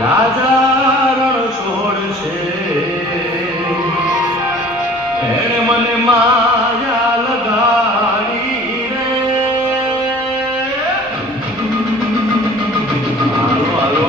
રાજા રણ છોડશે, એણે મને માયા લગાડી રે. હાલો હાલો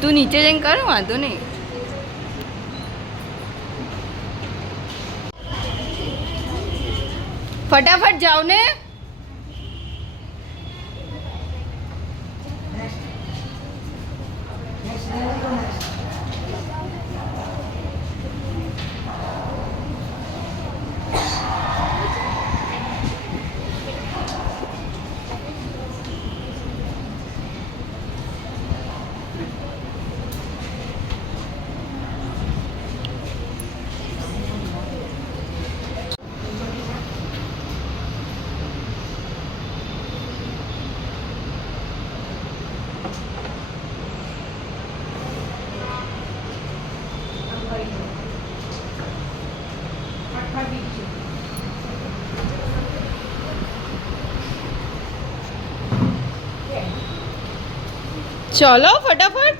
તું નીચે જઈને કર, વાંધો નહીં. ફટાફટ જાઓ ને. ચલો ફટાફટ,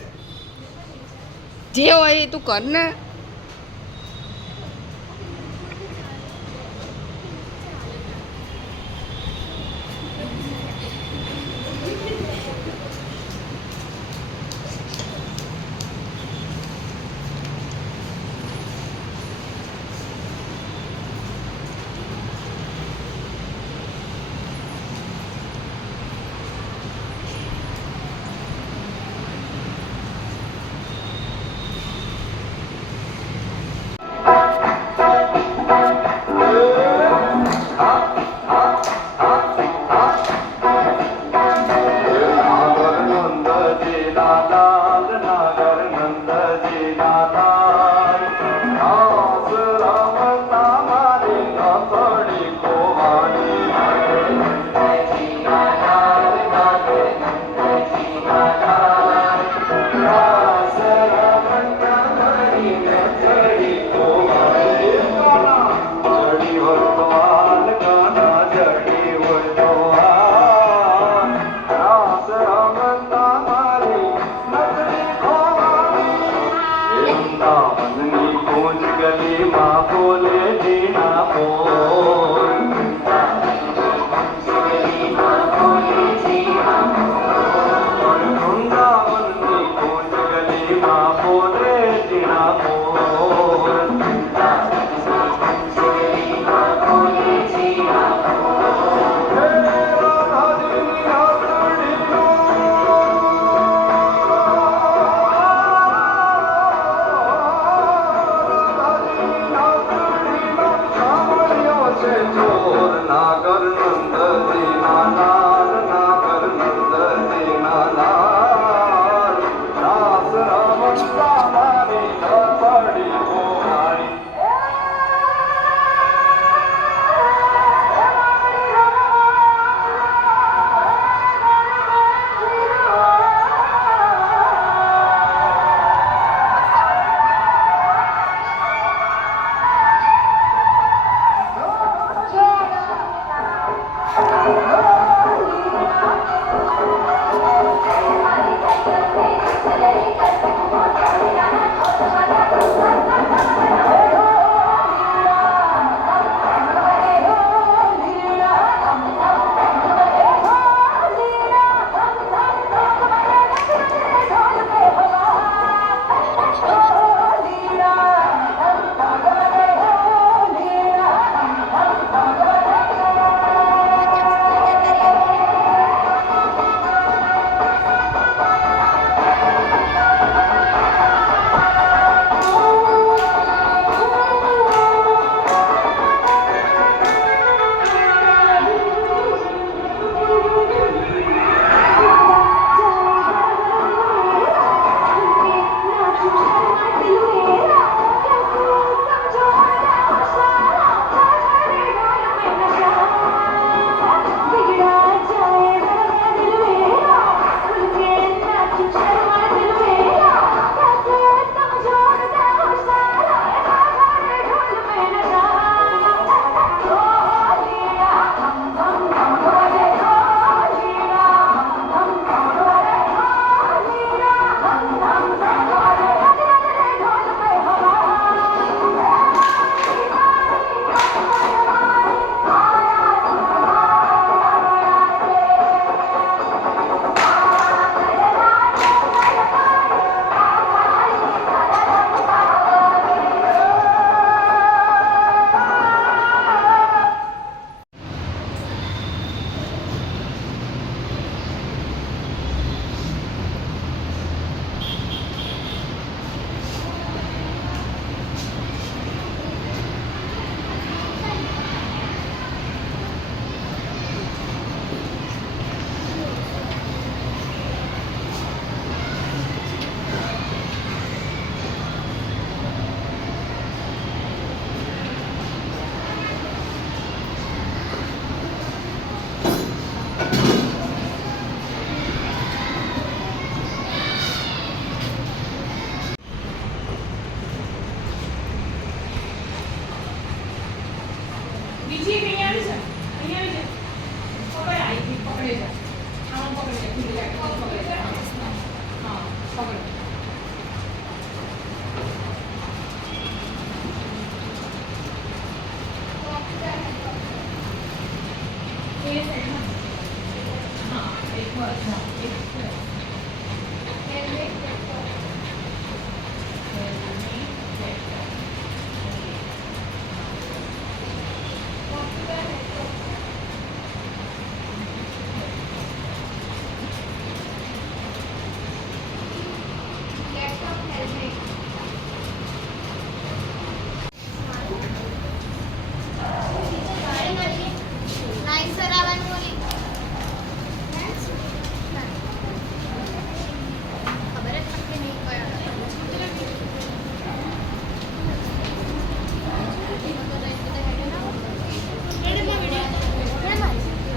જે હોય એ તું કર ને. બીજી અહીંયા આવી જા. અહીંયા આવી જા. પકડ આવી પકડે જા. આમ પકડી જા. ખુલી જાય. પકડે જા. હા પકડ. એ સાઈડમાં. હા એક બસ હા એક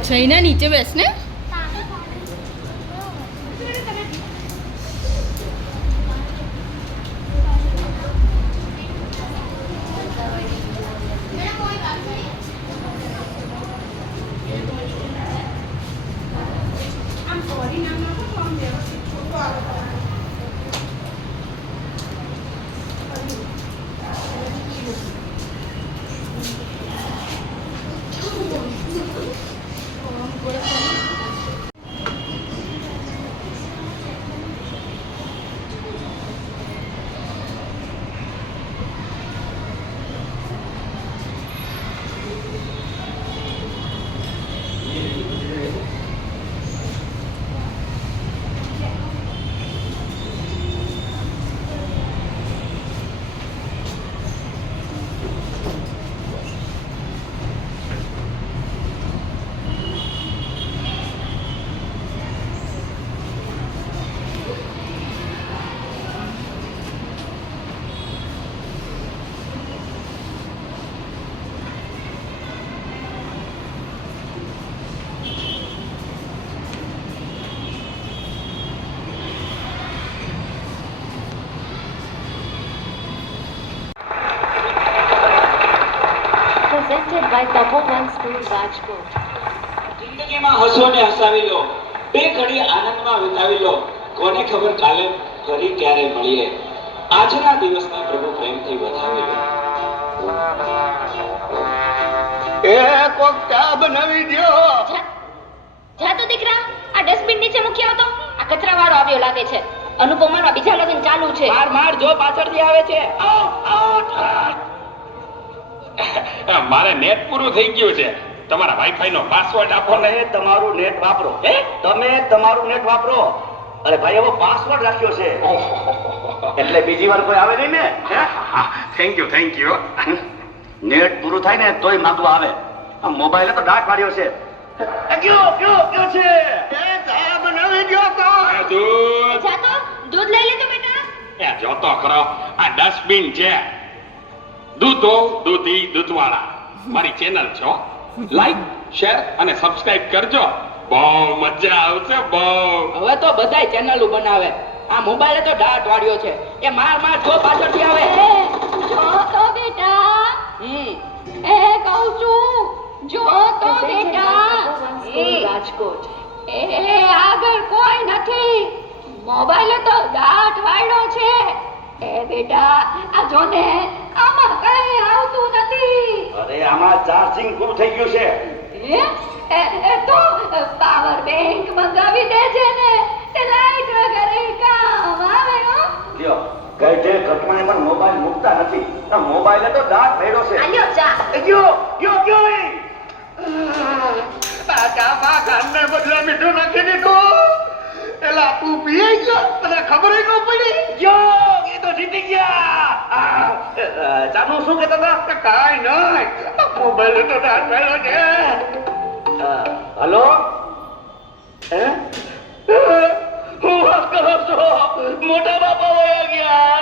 જઈને નીચે બેસ ને presented by Tapovan School, Rajkot. જિંદગીમાં હસો ને હસાવી લો, બે ઘડી આનંદમાં વિતાવી લો. કોને ખબર કાલે ફરી ક્યારે મળીએ. આજના દિવસને પ્રભુ પ્રેમથી વધાવી લો. એ કોક ચા બનાવી દ્યો. જા તો દીકરા, આ ડસ્ટબિન નીચે મૂક્યો હતો. આ કચરાવાળો આવ્યો લાગે છે. અનુપમાના બીજા લગ્ન ચાલુ છે. માર માર જો પાછળથી આવે છે. મારે નેટ પૂરું થઈ ગયું છે. તમારા વાઈફાઈ નો પાસવર્ડ આપો ને. તમારું નેટ વાપરો. તમે તમારું નેટ વાપરો. અરે ભાઈ એવો પાસવર્ડ રાખ્યો છે એટલે બીજી વાર કોઈ આવે નહીં ને. Thank you. નેટ પૂરું થાય ને તોય માંગવા આવે. આ મોબાઈલે તો ડાક માર્યો છે. કયો છે એ ચા બનાવી દ્યો તો. દૂધ જા તો દૂધ લઈ લેજો બેટા. એ જોતો ખરો, આ ડસ્ટબિન છે. દૂધો દૂધી દૂધવાળા મારી ચેનલ છે. લાઈક શેર અને સબસ્ક્રાઇબ કરજો. બહુ મજા આવશે બહુ. હવે તો બધાય ચેનલો બનાવે. આ મોબાઈલે તો ડાટ વાળ્યો છે. એ માર જો પાછળથી આવે. જો તો બેટા. એ કહું છું જો તો બેટા. રાજકોટ. એ આગળ કોઈ નથી. મોબાઈલે તો દાટ વાળ્યો છે. એ બેટા આ જો ને આમાં કઈ આવતું નથી. અરે આમાં ચાર્જિંગ પૂરું થઈ ગયું છે. એ તો પાવર બેંક મંગાવી દેજે ને. તે લાઈટ વગર કામ આવે હો. લ્યો ગઈ જે ઘટનાએ પણ મોબાઈલ મૂકતા નથી. આ મોબાઈલે તો ડાક મેળ્યો છે. આલ્યો ચા. કયો કાકા કાનને બદલે મીઠું નાખી દીધું. એલા તું પીએ ગયો તને ખબર ન પડી. એ તો જીતી ગયા. ચાનું શું કહેતા હતા? કાઈ નહીં, મોબાઈલ તો ડાટ મેળો છે. હલો હે હું વાત કરો છો? મોટા બાપા વયા ગયા.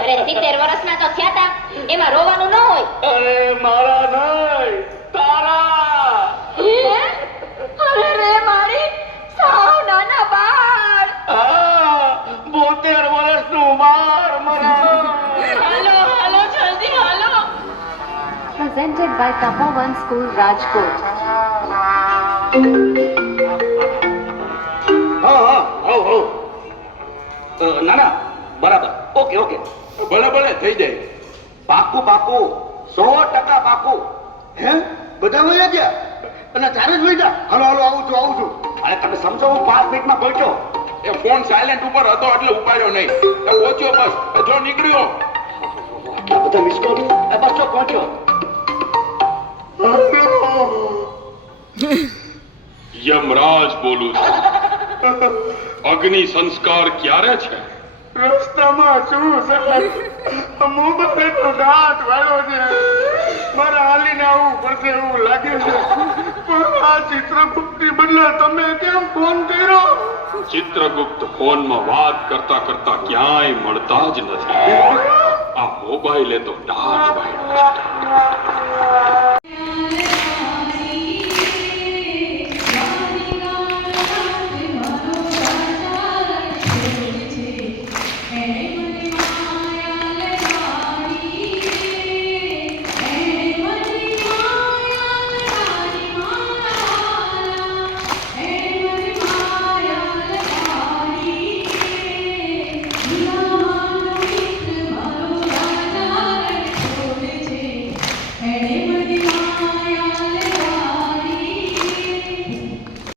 અરે 70 વર્ષના તો થયા તા. એમાં રોવાનું ન હોય. અરે મારા નહીં, તારા. અરે રે મારી સાવ નાના બાળ. 72 વર્ષનું બાળ મરા. હાલો જલ્દી હાલો. presented by Tapovan School, Rajkot. હા હો ના ના બરાબર ઓકે ઓકે ભલે ભલે થઈ જાય. પાકું 100% પાકું. હે બધા વયા ગયા અને ચારે જ વયા? હાલો હાલો આવું છું. અરે તમે સમજો હું 5 મિનિટમાં પહોંચ્યો. એ ફોન સાયલેન્ટ ઉપર હતો એટલે ઉપાડ્યો નહીં. એ પહોંચ્યો બસ. જો નીકળ્યો. આટલા બધા મિસ કોલ બસ જો પહોંચ્યો. યમરાજ બોલું છું. અગ્નિ સંસ્કાર ક્યારે છે? રસ્તામાં છું સાહેબ. મોબાઈલનો ગાંઠ વાળ્યો છે. મારે હાલીને આવવું પડશે એવું લાગે છે. પણ આ ચિત્રગુપ્તની બદલે તમે કેમ ફોન કર્યો? ચિત્રગુપ્ત ફોનમાં વાત કરતા કરતા ક્યાંય મળતા જ નથી. આ મોબાઈલે તો ડાટ વાળ્યો છે.